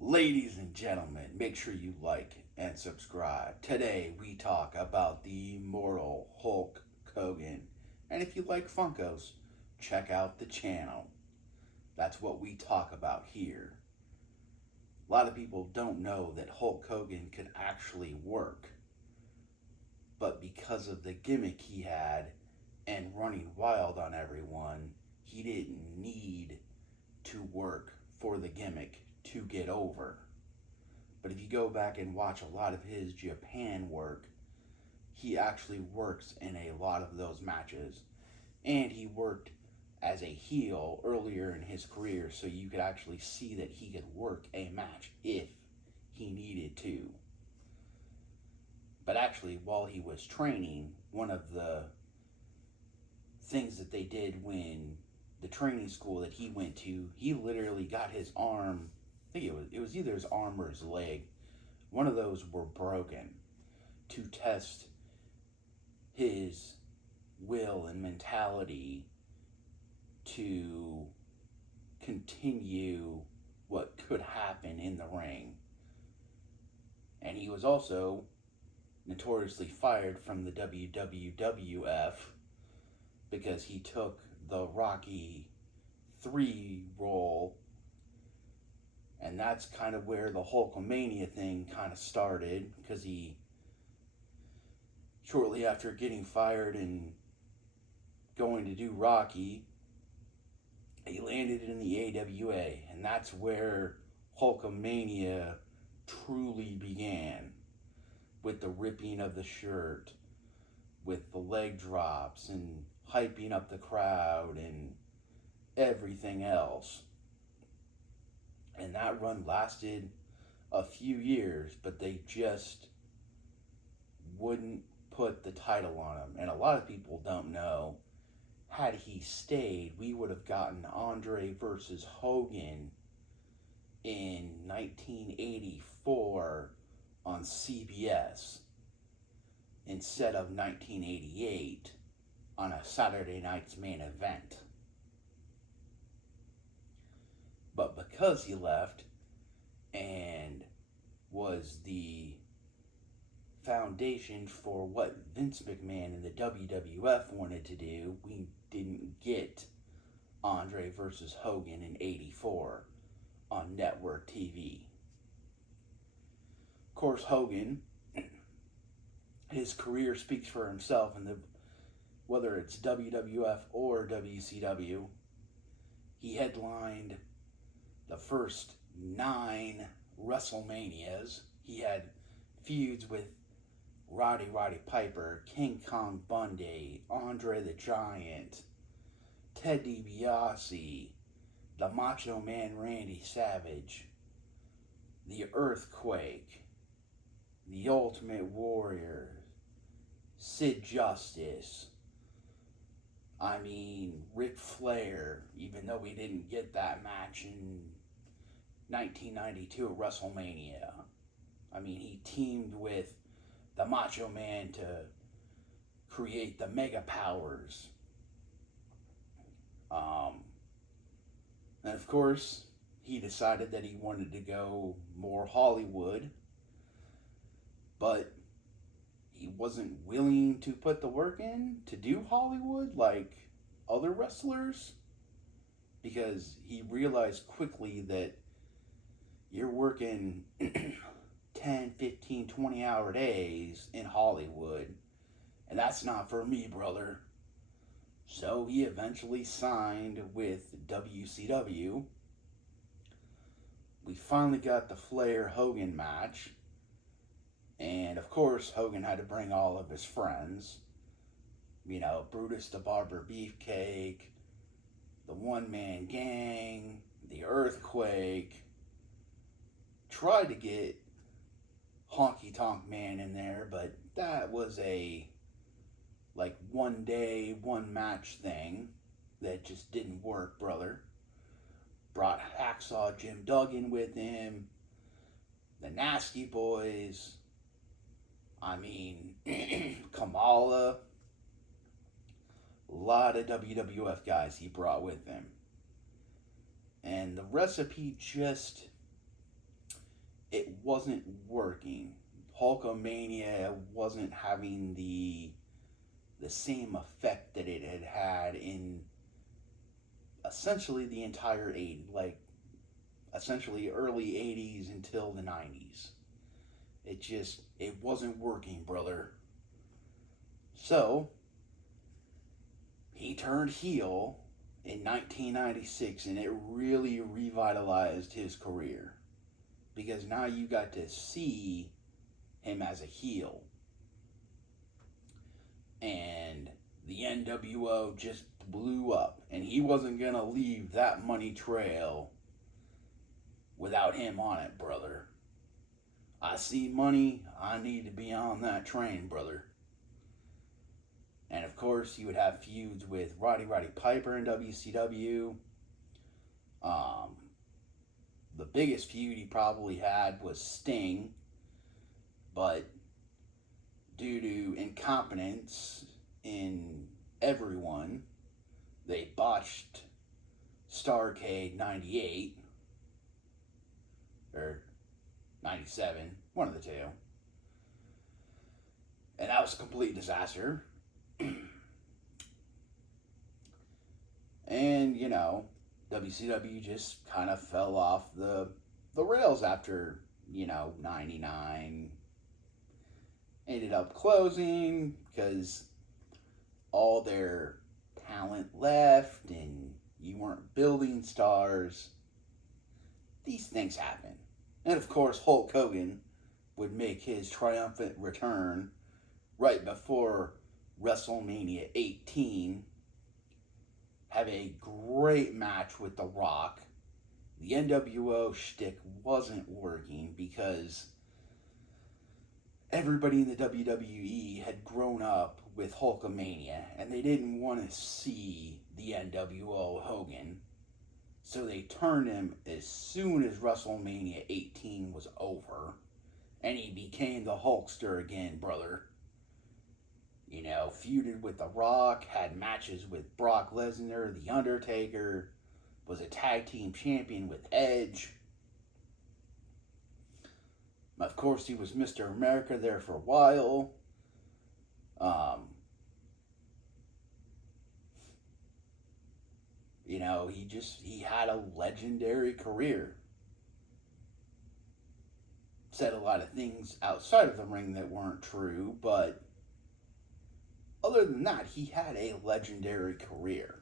Ladies and gentlemen, make sure you like and subscribe. Today we talk about the immortal Hulk Hogan. And if you like Funkos, check out the channel. That's what we talk about here. A lot of people don't know that Hulk Hogan could actually work. But because of the gimmick he had and running wild on everyone, he didn't need to work for the gimmick to get over. But if you go back and watch a lot of his Japan work, he actually works in a lot of those matches. And he worked as a heel earlier in his career, so you could actually see that he could work a match if he needed to. But actually, while he was training, one of the things that they did when the training school that he went to, he literally got his arm, I think it was either his arm or his leg. One of those were broken to test his will and mentality to continue what could happen in the ring. And he was also notoriously fired from the WWF because he took the Rocky 3 role, and that's kind of where the Hulkamania thing kind of started, because he, shortly after getting fired and going to do Rocky, he landed in the AWA, and that's where Hulkamania truly began, with the ripping of the shirt, with the leg drops, and hyping up the crowd, and everything else. And that run lasted a few years, but they just wouldn't put the title on him. And a lot of people don't know, had he stayed, we would have gotten Andre versus Hogan in 1984 on CBS instead of 1988 on a Saturday night's main event. But because he left and was the foundation for what Vince McMahon and the WWF wanted to do, we didn't get Andre versus Hogan in '84 on network TV. Of course, Hogan, his career speaks for himself, and whether it's WWF or WCW, he headlined the first 9 WrestleManias. He had feuds with Roddy Piper, King Kong Bundy, Andre the Giant, Ted DiBiase, the Macho Man Randy Savage, the Earthquake, the Ultimate Warrior, Sid Justice. I mean, Ric Flair, even though we didn't get that match in 1992 at WrestleMania. I mean, he teamed with the Macho Man to create the Mega Powers. And of course, he decided that he wanted to go more Hollywood, but he wasn't willing to put the work in to do Hollywood like other wrestlers, because he realized quickly that you're working 10, 15, 20 hour days in Hollywood, and that's not for me, brother. So he eventually signed with WCW. We finally got the Flair Hogan match. And of course, Hogan had to bring all of his friends. You know, Brutus the Barber Beefcake, the One Man Gang, the Earthquake. Tried to get Honky Tonk Man in there, but that was a one day, one match thing that just didn't work, brother. Brought Hacksaw Jim Duggan with him, the Nasty Boys. I mean, Kamala, a lot of WWF guys he brought with him. And the recipe just it wasn't working. Hulkamania wasn't having the same effect that it had had in essentially the entire 80s, like essentially early 80s until the 90s. It wasn't working, brother. So, he turned heel in 1996 and it really revitalized his career because now you got to see him as a heel. And the NWO just blew up, and he wasn't going to leave that money trail without him on it, brother. I see money, I need to be on that train, brother. And of course, he would have feuds with Roddy Piper in WCW. The biggest feud he probably had was Sting, but due to incompetence in everyone, they botched Starrcade 98 or 97, one of the two. And that was a complete disaster. And, WCW just kind of fell off the rails after, 99. Ended up closing because all their talent left and you weren't building stars. These things happen. And of course, Hulk Hogan would make his triumphant return right before WrestleMania 18. Have a great match with The Rock. The NWO shtick wasn't working because everybody in the WWE had grown up with Hulkamania and they didn't want to see the NWO Hogan. So they turned him as soon as WrestleMania 18 was over and he became the Hulkster again, brother. Feuded with The Rock, had matches with Brock Lesnar, The Undertaker, was a tag team champion with Edge. Of course, he was Mr. America there for a while. He had a legendary career. Said a lot of things outside of the ring that weren't true, but other than that, he had a legendary career.